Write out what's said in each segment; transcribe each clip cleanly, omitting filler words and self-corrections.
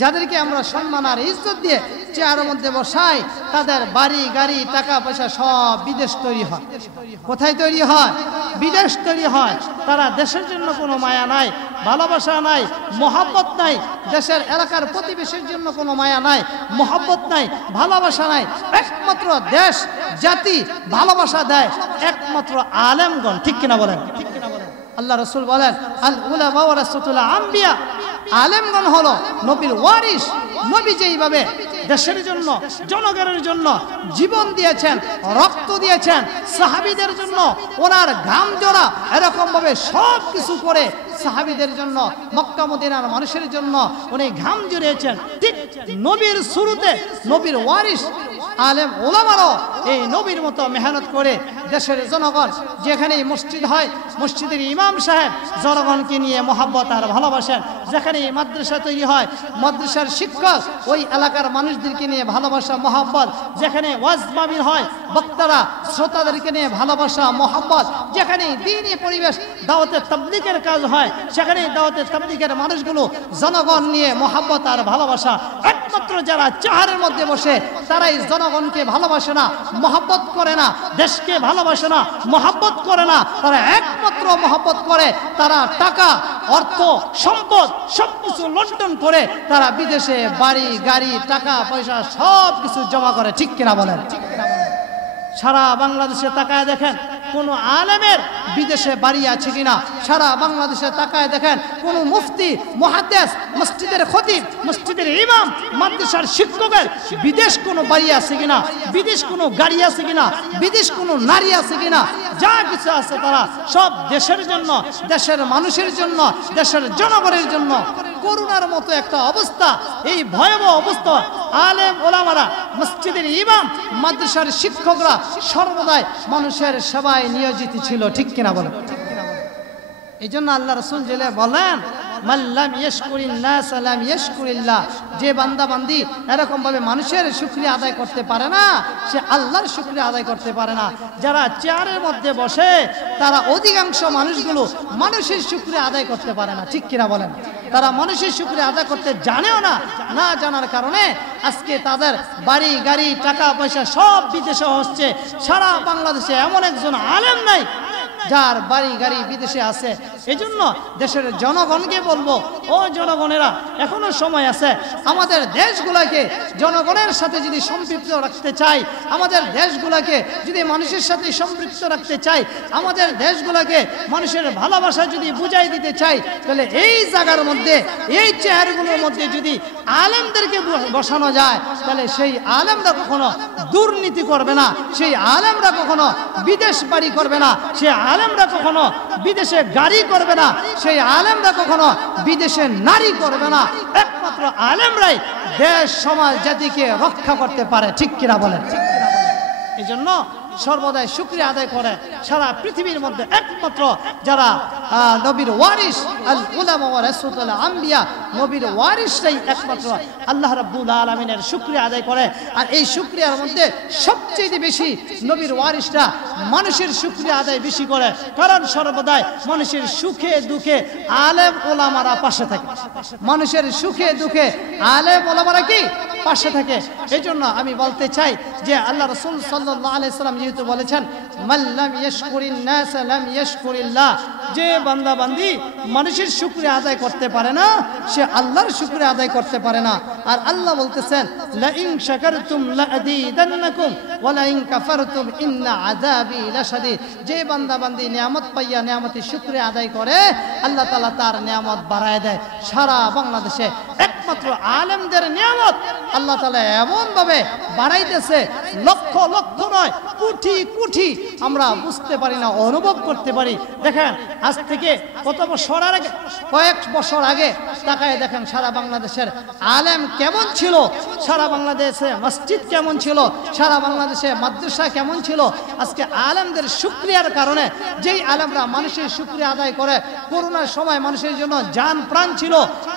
যাদেরকে আমরা সম্মান আর ইজ্জত দিয়ে চেয়ারের মধ্যে বসাই, তাদের বাড়ি গাড়ি টাকা পয়সা সব বিদেশ তৈরি হয়। কোথায় তৈরি হয়? বিদেশ তৈরি হয়। তারা দেশের জন্য কোনো মায়া নাই, ভালোবাসা নাই, মহব্বত নাই। দেশের এলাকার প্রতিবেশীর জন্য কোনো মায়া নাই, মহব্বত নাই, ভালোবাসা নাই। একমাত্র দেশ জাতি ভালোবাসা দেয় একমাত্র আলেমগণ। ঠিক কিনা বলেন? আল্লাহ রাসূল বলেন, আল উলামা ওয়ারাসাতুল আম্বিয়া, আলেমগণ হলো নবীর ওয়ারিস। নবী যেইভাবে দেশের জন্য, জনগণের জন্য জীবন দিয়েছেন, রক্ত দিয়েছেন, সাহাবীদের জন্য ওনার ঘাম জড়া এরকম ভাবে সব কিছু করে সাহাবীদের জন্য, মক্কা মদিনার মানুষের জন্য উনি ঘাম জড়িয়েছেন। ঠিক নবীর শুরুতে নবীর ওয়ারিস আলেম ওলামারও এই নবীর মতো মেহনত করে দেশের জনগণ, যেখানে মসজিদ হয় মসজিদের ইমাম সাহেব জনগণকে নিয়ে মহব্বত আর ভালোবাসেন। যেখানে মাদ্রাসা তৈরি হয় মাদ্রাসার শিক্ষক ওই এলাকার মানুষদেরকে নিয়ে ভালোবাসা মহব্বত। যেখানে ওয়াজ মাহফিল হয় বক্তারা শ্রোতাদেরকে নিয়ে ভালোবাসা মহব্বত। যেখানে দ্বীনি পরিবেশ দাওয়াতে তাবলীগের কাজ হয় সেখানে দাওয়াতে তাবলীগের মানুষগুলো জনগণ নিয়ে মহব্বত আর ভালোবাসা। একমাত্র যারা চেহারের মধ্যে বসে তারাই জনগণকে ভালোবাসে না, মহব্বত করে না, দেশকে ভালোবাসে না, মহব্বত করে না। তারা একমাত্র মহব্বত করে, তারা টাকা অর্থ সম্পদ সবকিছু লন্ডন করে তারা বিদেশে বাড়ি গাড়ি টাকা পয়সা সব কিছু জমা করে। ঠিক কিনা বলেন? সারা বাংলাদেশে তাকায় দেখেন কোন আলেমের বিদেশে বাড়ি আছে কিনা। সারা বাংলাদেশে তাকায় দেখেন কোন মুফতি, মুহাদ্দিস, মসজিদের খতিব, মসজিদের ইমাম, মাদ্রাসার শিক্ষকের বিদেশ কোনো বাড়ি আছে কিনা, বিদেশ কোনো গাড়ি আছে কিনা, বিদেশ কোনো নারী আছে কিনা। যা কিছু আছে তারা সব দেশের জন্য, দেশের মানুষের জন্য, দেশের জনগণের জন্য। করোনার মতো একটা অবস্থা, এই ভয়াবহ অবস্থা আলেম ওলামারা, মসজিদের ইমাম, মাদ্রাসার শিক্ষকরা সর্বদাই মানুষের সেবায় নিয়োজিত ছিল। ঠিক কিনা বলেন? এই জন্য আল্লাহ রাসূল জেলে বলেন, মাল্লাম ইয়াশকুরিন নাস লাম ইয়াশকুরিল্লাহ। যে বান্দা বান্দি এরকম ভাবে মানুষের শুকরিয়া আদায় করতে পারে না, সে আল্লাহর শুকরিয়া আদায় করতে পারে না। যারা চেয়ারের মধ্যে বসে তারা অধিকাংশ মানুষগুলো মানুষের শুকরিয়া আদায় করতে পারে না। ঠিক কিনা বলেন? তারা মানুষের শুকরিয়া আদায় করতে জানেও না। না জানার কারণে আজকে তাদের বাড়ি গাড়ি টাকা পয়সা সব বিদেশে হচ্ছে। সারা বাংলাদেশে এমন একজন আলেম নাই যার বাড়ি গাড়ি বিদেশে আছে। এই জন্য দেশের জনগণকে বলবো, ও জনগণেরা এখনো সময় আছে। আমাদের দেশগুলোকে জনগণের সাথে যদি সম্পৃক্ত রাখতে চাই, আমাদের দেশগুলোকে যদি মানুষের সাথে সম্পৃক্ত রাখতে চাই, আমাদের দেশগুলোকে মানুষের ভালোবাসা যদি বুঝাই দিতে চাই, তাহলে এই জায়গার মধ্যে, এই চেহারাগুলোর মধ্যে যদি আলেমদেরকে বসানো যায়, তাহলে সেই আলেমরা কখনো দুর্নীতি করবে না, সেই আলেমরা কখনো বিদেশ বাড়ি করবে না, সেই আলেমরা কখনো বিদেশে গাড়ি করবে না, সেই আলেমরা কখনো বিদেশে নারী করবে না। একমাত্র আলেমরাই দেশ সমাজ জাতিকে রক্ষা করতে পারে। ঠিক কিনা বলেন? এই জন্য সর্বদাই শুকরিয়া আদায় করে সারা পৃথিবীর মধ্যে একমাত্র যারা নবীর ওয়ারিস, আল উলামা ওয়ারাসাতুল আম্বিয়া, নবীর ওয়ারিসরাই একমাত্র আল্লাহ রাব্বুল আলামিনের শুকরিয়া আদায় করে। আর এই শুকরিয়ার মধ্যে সবচেয়ে বেশি নবীর ওয়ারিসরা মানুষের শুকরিয়া আদায় বেশি করে, কারণ সর্বদাই মানুষের সুখে দুঃখে আলেম ওলামারা পাশে থাকে। মানুষের সুখে দুঃখে আলেম ওলামারা কি পাশে থাকে। এই জন্য আমি বলতে চাই যে আল্লাহ রাসূল সাল্লাল্লাহু আলাইহি সাল্লাম যেহেতু বলেছেন, মাল্লাম ইয়াশকুরিন নাস লাম ইয়াশকুরিল্লাহ, যে বান্দা বান্দি মানুষের শুকরিয়া আদায় করতে পারে না, সে আল্লাহর শুকরিয়া আদায় করতে পারে না। আর আল্লাহ বলতেছেন, লা ইন শাকারতুম লা আযীদান্নাকুম ওয়া লা ইন কাফারতুম ইন্না আযাবি লাশাদীদ। যে বান্দা বান্দি নিয়ামত পাইয়া নিয়ামতের শুকরিয়া আদায় করে, আল্লাহ তাআলা তার নিয়ামত বাড়ায় দেয়। সারা বাংলাদেশে একমাত্র আলেমদের নিয়ামত আল্লাহ তাআলা এমন ভাবে বাড়াইতেছে, লক্ষ লক্ষ নয় কোটি কোটি আমরা বুঝতে পারি না, অনুভব করতে পারি। দেখেন আজ থেকে কত বছর আগে, কয়েক বছর আগে তাকায় দেখেন সারা বাংলাদেশের আলেম কেমন ছিল, সারা বাংলাদেশে মসজিদ কেমন ছিল, সারা বাংলাদেশে মাদ্রাসা কেমন ছিল। আজকে আলেমদের শুকরিয়ার কারণে, যেই আলেমরা মানুষের শুকরিয়া আদায় করে, করোনার সময় মানুষের জন্য জান প্রাণ ছিল,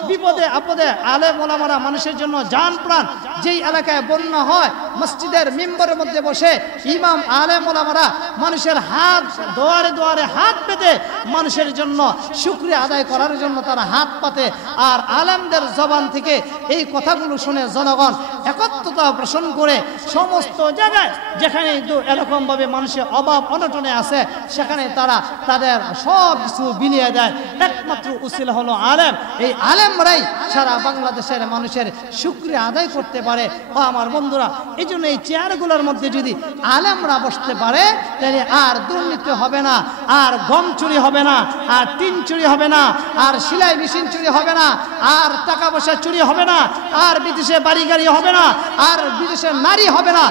বিপদে আপদে আলেম ওলামারা মানুষের জন্য জান প্রাণ যেই এলাকায় বন্যা হয় মসজিদের মিম্বরের মধ্যে বসে ইমাম আলেম ওলামারা মানুষের হাত দুয়ারে দুয়ারে হাত পেতে মানুষের জন্য শুকরিয়া আদায় করার জন্য তারা হাত পাতে। আর আলেমদের জবান থেকে এই কথাগুলো শুনে জনগণ একত্রতা পোষণ করে সমস্ত জায়গায় যেখানে এরকমভাবে মানুষের অভাব অনটনে আছে সেখানে তারা তাদের সব কিছু বিলিয়ে দেয়। একমাত্র উসিলা হলো আলেম। এই আলেমরাই সারা বাংলাদেশের মানুষের শুকরিয়া আদায় করতে পারে। ও আমার বন্ধুরা, এই জন্য এই চেয়ারগুলোর মধ্যে যদি আলেমরা বসতে পারে তাহলে আর দুর্নীতি হবে না, আর গম চুরি হবে না, আর টিন চুরি হবে না, আর সেলাই মেশিন চুরি হবে না, আর টাকা পয়সা চুরি হবে না, আর বিদেশে বাড়ি গাড়ি হবে না, আর বিদেশে নারী হবে না।